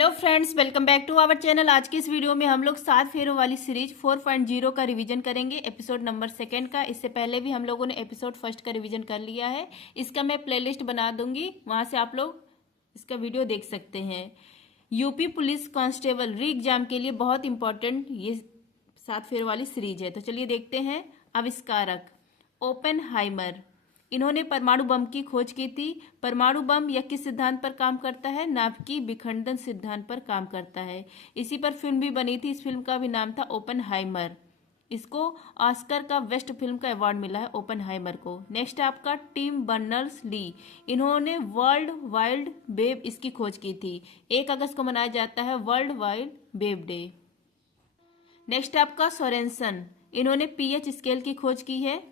Hello friends, welcome back to our channel. आज की इस वीडियो में हम लोग 7 फेरों वाली सीरीज 4.0 का रिवीजन करेंगे, एपिसोड नंबर 2 का। इससे पहले भी हम लोगों ने एपिसोड 1 का रिवीजन कर लिया है। इसका मैं प्लेलिस्ट बना दूंगी, वहां से आप लोग इसका वीडियो देख सकते हैं। यूपी पुलिस कांस्टेबल री एग्जाम के लिए बहुत इंपॉर्टेंट ये 7 फेरों वाली सीरीज है। तो चलिए देखते हैं। आविष्कारक ओपेनहाइमर, इन्होंने परमाणु बम की खोज की थी। परमाणु बम यह किस सिद्धांत पर काम करता है? नाभिकीय विखंडन सिद्धांत पर काम करता है। इसी पर फिल्म भी बनी थी। इस फिल्म का भी नाम था ओपेनहाइमर। इसको ऑस्कर का बेस्ट फिल्म का अवार्ड मिला है ओपेनहाइमर को। नेक्स्ट है आपका टिम बर्नर्स ली, इन्होंने वर्ल्ड वाइड वेब इसकी खोज की थी। 1 अगस्त को मनाया जाता है world wide web day. Next आपका सोरेनसन, इन्होंने पीएच स्केल की खोज की है।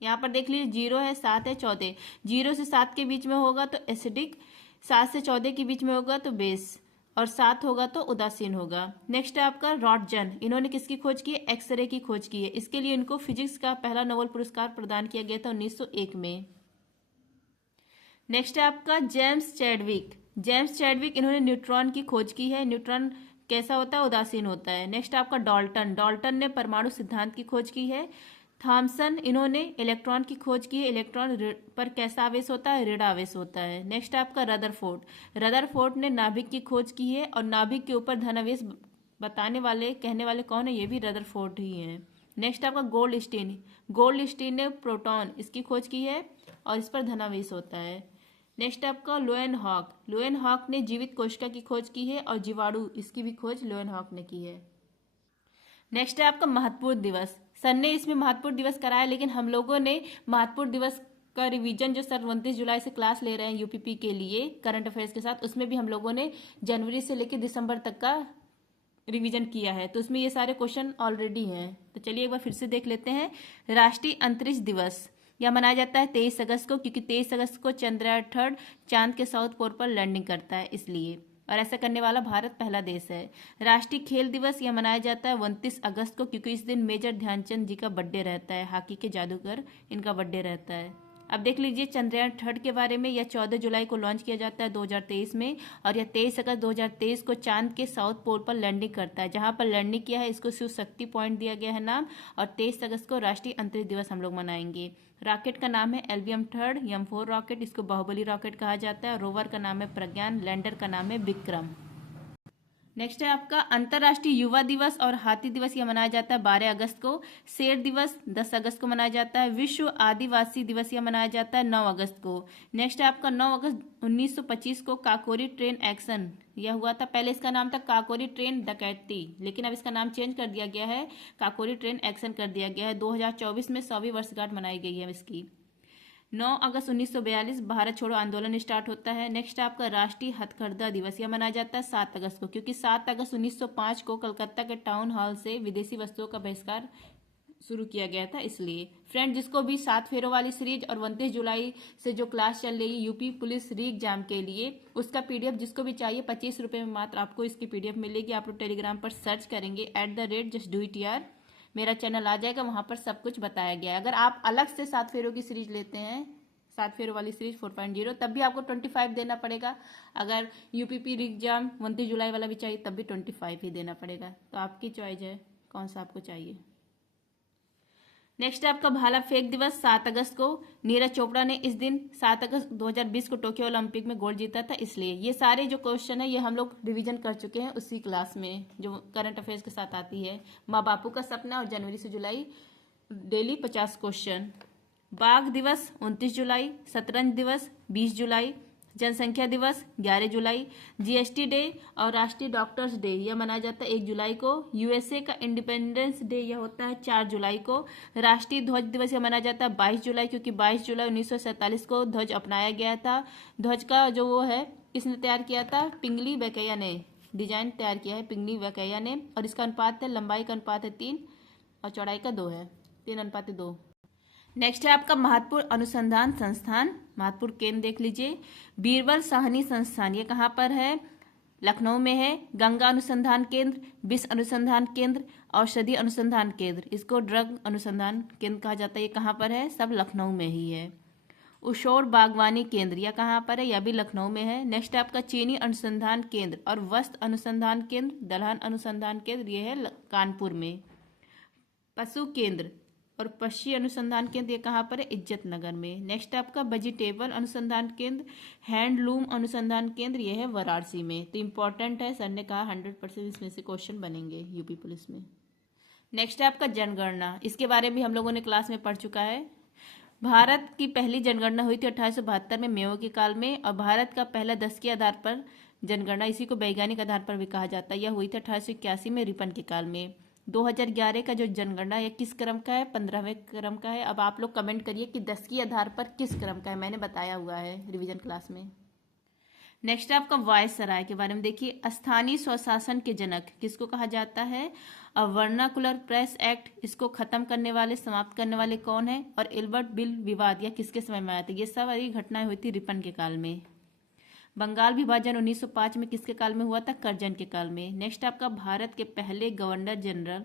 यहाँ पर देख लीजिए 0 है, 7 है, 14। 0 से 7 के बीच में होगा तो एसिडिक, 7 से 14 के बीच में होगा तो बेस, और 7 होगा तो उदासीन होगा। नेक्स्ट है आपका रॉटजन, इन्होंने किसकी खोज की है? एक्सरे की खोज की है। इसके लिए इनको फिजिक्स का पहला नोबेल पुरस्कार प्रदान किया गया था 1901 में। नेक्स्ट है आपका जेम्स चैडविक। जेम्स चैडविक इन्होंने न्यूट्रॉन की खोज की है। न्यूट्रॉन कैसा होता है? उदासीन होता है। नेक्स्ट आपका डाल्टन, डाल्टन ने परमाणु सिद्धांत की खोज की है। थॉमसन, इन्होंने इलेक्ट्रॉन की खोज की है। इलेक्ट्रॉन पर कैसा आवेश होता है? ऋण आवेश होता है। नेक्स्ट आपका रदरफोर्ड, रदरफोर्ड ने नाभिक की खोज की है, और नाभिक के ऊपर धनावेश बताने वाले कहने वाले कौन है? ये भी रदरफोर्ड ही है। नेक्स्ट आपका गोल्डस्टीन, गोल्डस्टीन ने प्रोटॉन इसकी खोज की है, और इस पर धनावेश होता है। नेक्स्ट आपका लोएनहॉक, लोएनहॉक ने जीवित कोशिका की खोज की है, और जीवाणु इसकी भी खोज लोएनहॉक ने की है। नेक्स्ट है आपका महत्वपूर्ण दिवस। सर ने इसमें महत्वपूर्ण दिवस कराया, लेकिन हम लोगों ने महत्वपूर्ण दिवस का रिवीजन जो सर 29 जुलाई से क्लास ले रहे हैं यूपीपी के लिए करंट अफेयर्स के साथ, उसमें भी हम लोगों ने जनवरी से लेकर दिसंबर तक का रिवीजन किया है। तो उसमें ये सारे क्वेश्चन ऑलरेडी हैं। तो चलिए एक बार फिर से देख लेते हैं। राष्ट्रीय अंतरिक्ष दिवस यह मनाया जाता है 23 अगस्त को, क्योंकि 23 अगस्त को चंद्रयान 3 चांद के साउथ पोल पर लैंडिंग करता है इसलिए, और ऐसा करने वाला भारत पहला देश है। राष्ट्रीय खेल दिवस यह मनाया जाता है 29 अगस्त को, क्योंकि इस दिन मेजर ध्यानचंद जी का बर्थडे रहता है। हॉकी के जादूगर, इनका बर्थडे रहता है। अब देख लीजिए चंद्रयान 3 के बारे में। यह 14 जुलाई को लॉन्च किया जाता है 2023 में, और यह 23 अगस्त 2023 को चांद के साउथ पोल पर लैंडिंग करता है। जहां पर लैंडिंग किया है इसको शिव शक्ति पॉइंट दिया गया है नाम, और 23 अगस्त को राष्ट्रीय अंतरिक्ष दिवस हम लोग मनाएंगे। रॉकेट का नाम है LVM 3 M4 रॉकेट, इसको बाहुबली रॉकेट कहा जाता है। रोवर का नाम है प्रज्ञान, लैंडर का नाम है विक्रम। नेक्स्ट है आपका अंतर्राष्ट्रीय युवा दिवस और हाथी दिवस, यह मनाया जाता है 12 अगस्त को। शेर दिवस 10 अगस्त को मनाया जाता है। विश्व आदिवासी दिवस यह मनाया जाता है 9 अगस्त को। नेक्स्ट है आपका 9 अगस्त 1925 को काकोरी ट्रेन एक्शन यह हुआ था। पहले इसका नाम था काकोरी ट्रेन डकैती, लेकिन अब इसका नाम चेंज कर दिया गया है, काकोरी ट्रेन एक्शन कर दिया गया है। 2024 में 100वीं वर्षगांठ मनाई गई है इसकी। 9 अगस्त 1942 भारत छोड़ो आंदोलन स्टार्ट होता है। नेक्स्ट आपका राष्ट्रीय हथकरघा दिवस, यह मनाया जाता है 7 अगस्त को, क्योंकि 7 अगस्त 1905 को कलकत्ता के टाउन हॉल से विदेशी वस्तुओं का बहिष्कार शुरू किया गया था इसलिए। फ्रेंड, जिसको भी 7 फेरों वाली सीरीज और 29 जुलाई से जो क्लास चल रही है यूपी पुलिस री एग्जाम के लिए, उसका पीडीएफ जिसको भी चाहिए 25 रुपये में मात्र आपको इसकी पीडीएफ मिलेगी। आप लोग टेलीग्राम पर सर्च करेंगे @justdoityar, मेरा चैनल आ जाएगा, वहां पर सब कुछ बताया गया है। अगर आप अलग से 7 फेरों की सीरीज लेते हैं, 7 फेरों वाली सीरीज 4.0, तब भी आपको 25 देना पड़ेगा। अगर यूपीपी एग्जाम 29 जुलाई वाला भी चाहिए तब भी 25 ही देना पड़ेगा। तो आपकी चॉइस है कौन सा आपको चाहिए। नेक्स्ट आपका भाला फेंक दिवस 7 अगस्त को। नीरज चोपड़ा ने इस दिन 7 अगस्त 2020 को टोक्यो ओलंपिक में गोल्ड जीता था इसलिए। ये सारे जो क्वेश्चन है ये हम लोग रिवीजन कर चुके हैं उसी क्लास में जो करंट अफेयर्स के साथ आती है। माँ बापू का सपना और जनवरी से जुलाई डेली 50 क्वेश्चन। बाघ दिवस 29 जुलाई, शतरंज दिवस 20 जुलाई, जनसंख्या दिवस 11 जुलाई, जीएसटी डे और राष्ट्रीय डॉक्टर्स डे यह मनाया जाता है 1 जुलाई को। यूएसए का इंडिपेंडेंस डे यह होता है 4 जुलाई को। राष्ट्रीय ध्वज दिवस यह मनाया जाता है 22 जुलाई, क्योंकि 22 जुलाई 1947 को ध्वज अपनाया गया था। ध्वज का जो वो है किसने तैयार किया था? पिंगली वेंकैया ने डिजाइन तैयार किया है, पिंगली वेंकैया ने। और इसका अनुपात है, लंबाई का अनुपात है 3 और चौड़ाई का 2 है, 3:2। नेक्स्ट है आपका महत्वपूर्ण अनुसंधान संस्थान, महत्वपूर्ण केंद्र देख लीजिए। बीरबल साहनी संस्थान ये कहाँ पर है? लखनऊ में है। गंगा अनुसंधान केंद्र, विष अनुसंधान केंद्र, औषधि अनुसंधान केंद्र, इसको ड्रग अनुसंधान केंद्र कहा जाता है, ये कहाँ पर है? सब लखनऊ में ही है। उशोर बागवानी केंद्र, यह कहाँ पर है? यह भी लखनऊ में है। नेक्स्ट है आपका चीनी अनुसंधान केंद्र और वस्त्र अनुसंधान केंद्र, दलहन अनुसंधान केंद्र, यह है कानपुर में। पशु केंद्र और पक्षी अनुसंधान केंद्र, ये कहाँ पर है? इज्जत नगर में। नेक्स्ट आपका वेजिटेबल अनुसंधान केंद्र, हैंडलूम अनुसंधान केंद्र, ये है वाराणसी में। तो इंपॉर्टेंट है, सर ने कहा 100% इसमें से क्वेश्चन बनेंगे यूपी पुलिस में। नेक्स्ट है आपका जनगणना, इसके बारे में हम लोगों ने क्लास में पढ़ चुका है। भारत की पहली जनगणना हुई थी 1872 में मेयो के काल में, और भारत का पहला 10 के आधार पर जनगणना, इसी को वैज्ञानिक आधार पर भी कहा जाता है, यह हुई थी 1881 में रिपन के काल में। 2011 का जो जनगणना है किस क्रम का है? 15वें क्रम का है। अब आप लोग कमेंट करिए कि 10 के आधार पर किस क्रम का है, मैंने बताया हुआ है रिवीजन क्लास में। नेक्स्ट आपका वायसराय के बारे में देखिए। स्थानीय स्वशासन के जनक किसको कहा जाता है? वर्नाकुलर प्रेस एक्ट, इसको खत्म करने वाले, समाप्त करने वाले कौन है? और एल्बर्ट बिल विवाद, या किसके समय में आया था? ये सब ये घटनाएं हुई थी रिपन के काल में। बंगाल विभाजन 1905 में किसके काल में हुआ था? करजन के काल में। नेक्स्ट आपका भारत के पहले गवर्नर जनरल,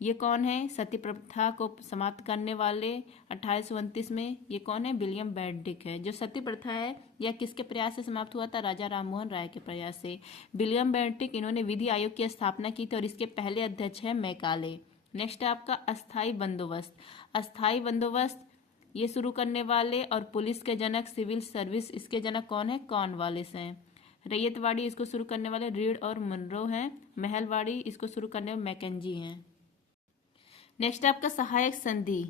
ये कौन है? सती प्रथा को समाप्त करने वाले 1829 में, ये कौन है? विलियम बेंटिक है। जो सती प्रथा है यह किसके प्रयास से समाप्त हुआ था? राजा राममोहन राय के प्रयास से। विलियम बेंटिक, इन्होंने विधि आयोग की स्थापना की थी और इसके पहले अध्यक्ष है मैकाले। नेक्स्ट है आपका अस्थाई बंदोबस्त। अस्थाई बंदोबस्त ये शुरू करने वाले और पुलिस के जनक, सिविल सर्विस, इसके जनक कौन है? कॉर्नवालिस हैं। रैयतवाड़ी, इसको शुरू करने वाले रीड और मनरो हैं। महलवाड़ी, इसको शुरू करने वाले मैकेंजी हैं। नेक्स्ट आपका सहायक संधि,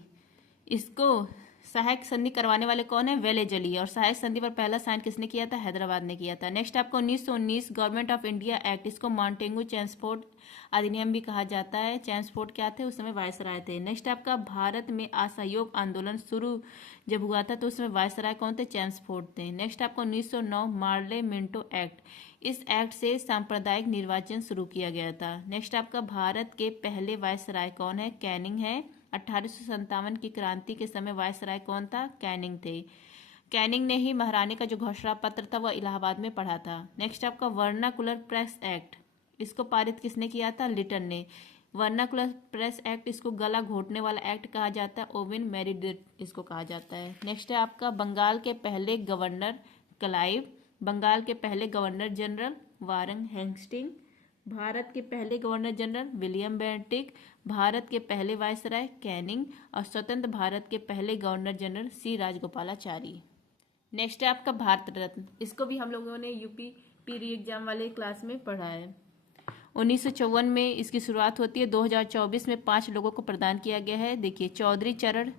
इसको सहायक संधि करवाने वाले कौन है? वेलेजली। और सहायक संधि पर पहला साइन किसने किया था? हैदराबाद ने किया था। नेक्स्ट आपको 1919 गवर्नमेंट ऑफ इंडिया एक्ट, इसको मॉन्टेगू चैम्सफोर्ड अधिनियम भी कहा जाता है। चैम्सफोर्ड क्या थे? उस समय वायसराय थे। नेक्स्ट आपका भारत में असहयोग आंदोलन शुरू जब हुआ था तो उसमें वायसराय कौन थे? चैम्सफोर्ड थे। नेक्स्ट आपको 1909 मार्ले मिंटो एक्ट, इस एक्ट से सांप्रदायिक निर्वाचन शुरू किया गया था। नेक्स्ट आपका भारत के पहले वायसराय कौन है? कैनिंग है। 1857 की क्रांति के समय वायसराय कौन था? कैनिंग थे। कैनिंग ने ही महारानी का जो घोषणा पत्र था वह इलाहाबाद में पढ़ा था। नेक्स्ट आपका वर्नाकुलर प्रेस एक्ट, इसको पारित किसने किया था? लिटन ने। वर्नाकुलर प्रेस एक्ट, इसको गला घोटने वाला एक्ट कहा जाता है। ओविन मेरिडिथ इसको कहा जाता है। नेक्स्ट है आपका बंगाल के पहले गवर्नर क्लाइव, बंगाल के पहले गवर्नर जनरल वारन हेस्टिंग, भारत के पहले governor general William Bentinck, Bharat के पहले वायसराय कैनिंग, और स्वतंत्र भारत के पहले गवर्नर जनरल सी राजगोपालाचारी। नेक्स्ट है आपका भारत रत्न, इसको भी हम लोगों ने यूपी पी एग्जाम वाले क्लास में पढ़ा है। 1954 में इसकी शुरुआत होती है। 2024 में 5 लोगों को प्रदान किया गया है। देखिए चौधरी चरण,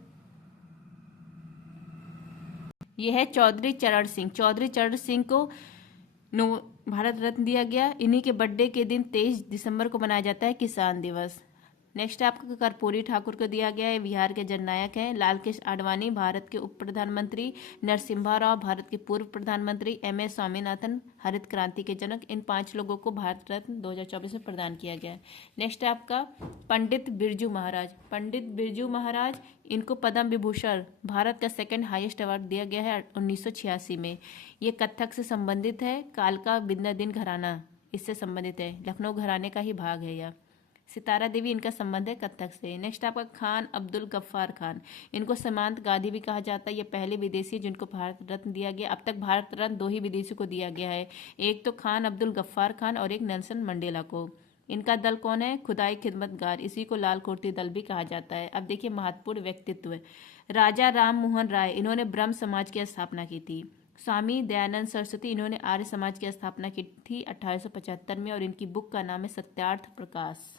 यह है चौधरी चरण सिंह। चौधरी चरण सिंह को भारत रत्न दिया गया। इन्हीं के बर्थडे के दिन 23 दिसंबर को मनाया जाता है किसान दिवस। नेक्स्ट आपको कर्पूरी ठाकुर को दिया गया है, बिहार के जननायक हैं। लाल कृष्ण आडवाणी भारत के उप प्रधानमंत्री। नरसिम्हा राव भारत के पूर्व प्रधानमंत्री। MS स्वामीनाथन हरित क्रांति के जनक। इन 5 लोगों को भारत रत्न 2024 में प्रदान किया गया है। नेक्स्ट आपका पंडित बिरजू महाराज। पंडित बिरजू महाराज, इनको पद्म विभूषण भारत का 2nd हाईएस्ट अवार्ड दिया गया है 1986 में। ये कथक से संबंधित है। कालका बिंदादिन घराना इससे संबंधित है, लखनऊ घराने का ही भाग है यह। सितारा देवी, इनका संबंध है कथक से। नेक्स्ट आपका खान अब्दुल गफ्फार खान, इनको सीमांत गांधी भी कहा जाता है। ये पहले विदेशी जिनको भारत रत्न दिया गया। अब तक भारत रत्न 2 ही विदेशी को दिया गया है, एक तो खान अब्दुल गफ्फार खान और एक नेल्सन मंडेला को। इनका दल कौन है? खुदाई खिदमतगार, इसी को लाल कुर्ती दल भी कहा जाता है। अब देखिए महत्वपूर्ण व्यक्तित्व, राजा राम मोहन राय, इन्होंने ब्रह्म समाज की स्थापना की थी। स्वामी दयानंद सरस्वती, इन्होंने आर्य समाज की स्थापना की थी 1875 में और इनकी बुक का नाम है सत्यार्थ प्रकाश।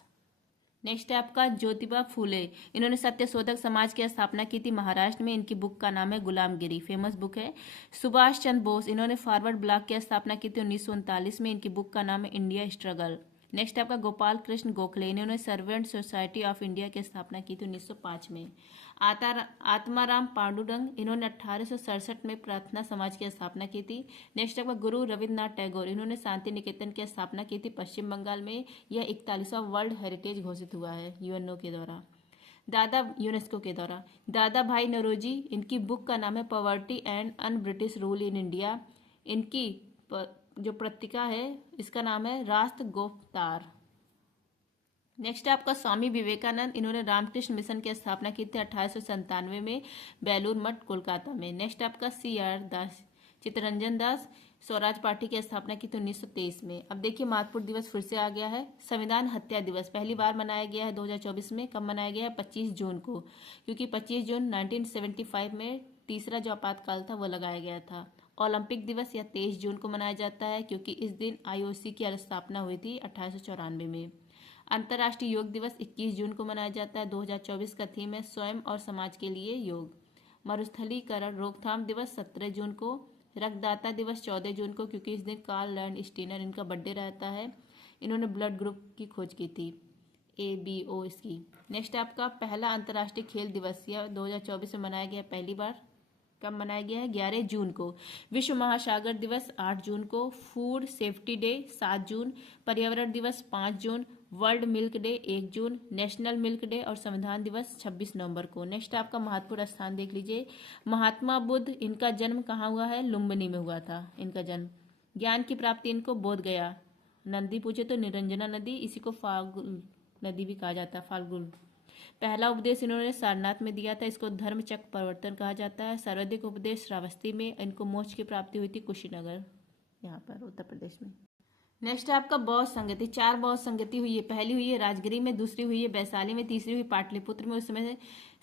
नेक्स्ट है आपका ज्योतिबा फूले, इन्होंने सत्यशोधक समाज की स्थापना की थी महाराष्ट्र में। इनकी बुक का नाम है गुलामगिरी, फेमस बुक है। सुभाष चंद्र बोस, इन्होंने फॉरवर्ड ब्लॉक की स्थापना की थी 1939 में। इनकी बुक का नाम है इंडिया स्ट्रगल। नेक्स्ट आपका गोपाल कृष्ण गोखले, इन्होंने सर्वेंट सोसाइटी ऑफ इंडिया की स्थापना की थी 1905 में। आत्माराम पांडुरंग, इन्होंने 1867 में प्रार्थना समाज की स्थापना की थी। नेक्स्ट आपका गुरु रविन्द्रनाथ टैगोर, इन्होंने शांति निकेतन की स्थापना की थी पश्चिम बंगाल में। यह 41वां वर्ल्ड हेरिटेज घोषित हुआ है UNO के द्वारा, यूनेस्को के द्वारा। दादा भाई नौरोजी, इनकी बुक का नाम है poverty and un British rule in India. इनकी जो पत्रिका है इसका नाम है राष्ट्र गोफ्तार। नेक्स्ट है आपका स्वामी विवेकानंद, इन्होंने रामकृष्ण मिशन की स्थापना की थी 1897 में बेलूर मठ कोलकाता में। नेक्स्ट आपका CR दास, चित्तरंजन दास, स्वराज पार्टी की स्थापना की थी 1923 में। अब देखिए महत्वपूर्ण दिवस फिर से आ गया है। संविधान हत्या दिवस पहली बार मनाया गया है 2024 में। कब मनाया गया है? 25 जून को, क्योंकि 25 जून 1975 में तीसरा जो आपातकाल था वो लगाया गया था। ओलंपिक दिवस या 23 जून को मनाया जाता है, क्योंकि इस दिन IOC की स्थापना हुई थी 1894 में। अंतर्राष्ट्रीय योग दिवस 21 जून को मनाया जाता है। 2024 का थीम है स्वयं और समाज के लिए योग। मरुस्थलीकरण रोकथाम दिवस 17 जून को। रक्तदाता दिवस 14 जून को, क्योंकि इस दिन कार्ल लैंडस्टीनर इनका बर्थडे रहता है। इन्होंने ब्लड ग्रुप की खोज की थी, ABO इसकी। नेक्स्ट आपका पहला अंतर्राष्ट्रीय खेल दिवस यह 2024 में मनाया गया पहली बार। कब मनाया गया है? 11 जून को। विश्व महासागर दिवस 8 जून को। फूड सेफ्टी डे 7 जून। पर्यावरण दिवस 5 जून। वर्ल्ड मिल्क डे 1 जून। नेशनल मिल्क डे और संविधान दिवस 26 नवंबर को। नेक्स्ट आपका महत्वपूर्ण स्थान देख लीजिए। महात्मा बुद्ध, इनका जन्म कहाँ हुआ है? लुम्बिनी में हुआ था इनका जन्म। ज्ञान की प्राप्ति इनको बोध गया। नदी पूछे तो निरंजना नदी, इसी को फाल्गुन नदी भी कहा जाता है, फाल्गुन। पहला उपदेश इन्होंने सारनाथ में दिया था, इसको धर्मचक्र प्रवर्तन कहा जाता है। सर्वाधिक उपदेश श्रावस्ती में, इनको मोक्ष की प्राप्ति हुई थी कुशीनगर, यहाँ पर उत्तर प्रदेश में। नेक्स्ट है आपका बौद्ध संगति। 4 बौद्ध संगति हुई है। पहली हुई है राजगिरी में, दूसरी हुई है वैशाली में, तीसरी हुई पाटलिपुत्र में, उस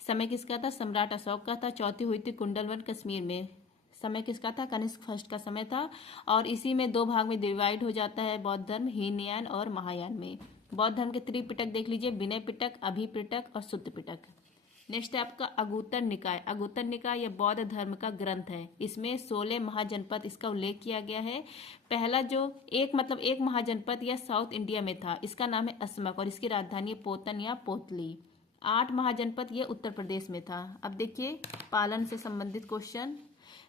समय किसका था? सम्राट अशोक का था। चौथी हुई थी कुंडलवन कश्मीर में, समय किसका था? कनिष्क फर्स्ट का समय था। और इसी में 2 भाग में डिवाइड हो जाता है बौद्ध धर्म, हीनयान और महायान में। बौद्ध धर्म के त्रिपिटक देख लीजिए, विनय पिटक, अभिपिटक और सुत्त पिटक। नेक्स्ट है आपका अगुत्तर निकाय। अगुत्तर निकाय यह बौद्ध धर्म का ग्रंथ है। इसमें 16 महाजनपद इसका उल्लेख किया गया है। पहला जो एक महाजनपद यह साउथ इंडिया में था, इसका नाम है अस्मक और इसकी राजधानी है पोतन या पोतली। 8 महाजनपद यह उत्तर प्रदेश में था। अब देखिए पालन से संबंधित क्वेश्चन।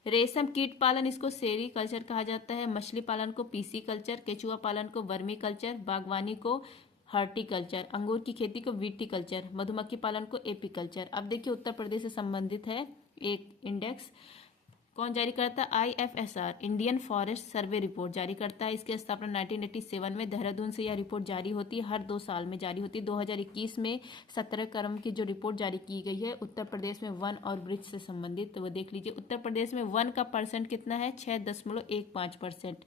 रेशम कीट पालन, इसको सेरी कल्चर कहा जाता है। मछली पालन को पीसी कल्चर, केचुआ पालन को वर्मी कल्चर, बागवानी को हॉर्टिकल्चर, अंगूर की खेती को विटीकल्चर, मधुमक्खी पालन को एपीकल्चर। अब देखिए उत्तर प्रदेश से संबंधित है एक इंडेक्स। कौन जारी करता है? IFSR, Indian forest survey report जारी करता है। इसकी स्थापना 1987 में देहरादून से यह रिपोर्ट जारी होती है, हर 2 साल में जारी होती है। 2021 में 17 क्रम की जो रिपोर्ट जारी की गई है उत्तर प्रदेश में वन और वृक्ष से संबंधित, तो वो देख लीजिए। उत्तर प्रदेश में वन का परसेंट कितना है? 6.15%।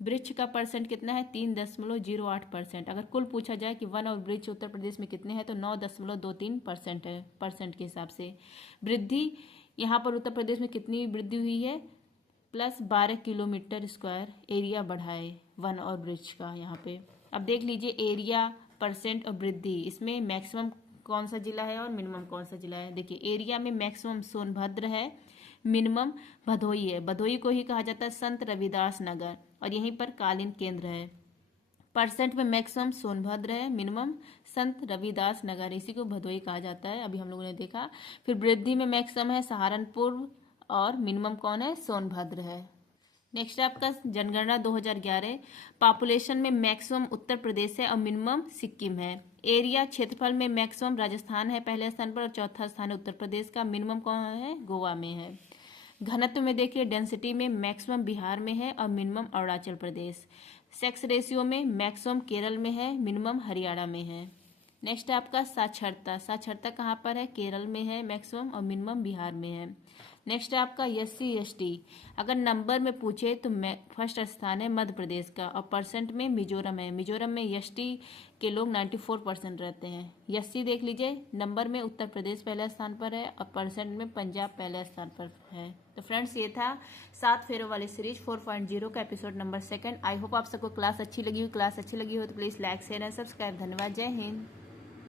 वृक्ष का परसेंट कितना है? 3.08%। अगर कुल पूछा जाए कि वन और वृक्ष उत्तर प्रदेश में कितने हैं तो 9.23% है परसेंट के हिसाब से। वृद्धि यहाँ पर उत्तर प्रदेश में कितनी वृद्धि हुई है? प्लस 12 किलोमीटर स्क्वायर एरिया बढ़ा है वन और वृक्ष का यहाँ पे। अब देख लीजिए एरिया, परसेंट और वृद्धि, इसमें मैक्सिमम कौन सा जिला है और मिनिमम कौन सा जिला है? देखिए एरिया में मैक्सिमम सोनभद्र है, मिनिमम भदोही है। भदोही को ही कहा जाता है संत रविदास नगर और यहीं पर कालीन केंद्र है। परसेंट में मैक्सिमम सोनभद्र है, मिनिमम संत रविदास नगर, इसी को भदोही कहा जाता है, अभी हम लोगों ने देखा। फिर वृद्धि में मैक्सिमम है सहारनपुर और मिनिमम कौन है? सोनभद्र है। नेक्स्ट आपका जनगणना 2011। पॉपुलेशन में मैक्सिमम उत्तर प्रदेश है और मिनिमम सिक्किम है। एरिया क्षेत्रफल में मैक्सिमम राजस्थान है पहले स्थान पर और चौथा स्थान है उत्तर प्रदेश का। मिनिमम कौन है? गोवा में है। घनत्व में देखिए डेंसिटी में मैक्सिमम बिहार में है और minimum Arunachal Pradesh. Sex ratio में मैक्सिमम केरल में है, मिनिमम हरियाणा में है। नेक्स्ट आपका साक्षरता। साक्षरता कहाँ पर है? केरल में है मैक्सिमम और मिनिमम बिहार में है। नेक्स्ट आपका SC ST। अगर नंबर में पूछे तो फर्स्ट स्थान है मध्य प्रदेश का और परसेंट में मिजोरम है। मिजोरम में ST के लोग 94% रहते हैं। SC देख लीजिए, नंबर में उत्तर प्रदेश पहले स्थान पर है और परसेंट में पंजाब पहले स्थान पर है। तो फ्रेंड्स ये था 7 फेरों वाली सीरीज 4.0 का एपिसोड नंबर 2। आई होप आप सबको क्लास अच्छी लगी हो तो please like share and subscribe. धन्यवाद। जय हिंद।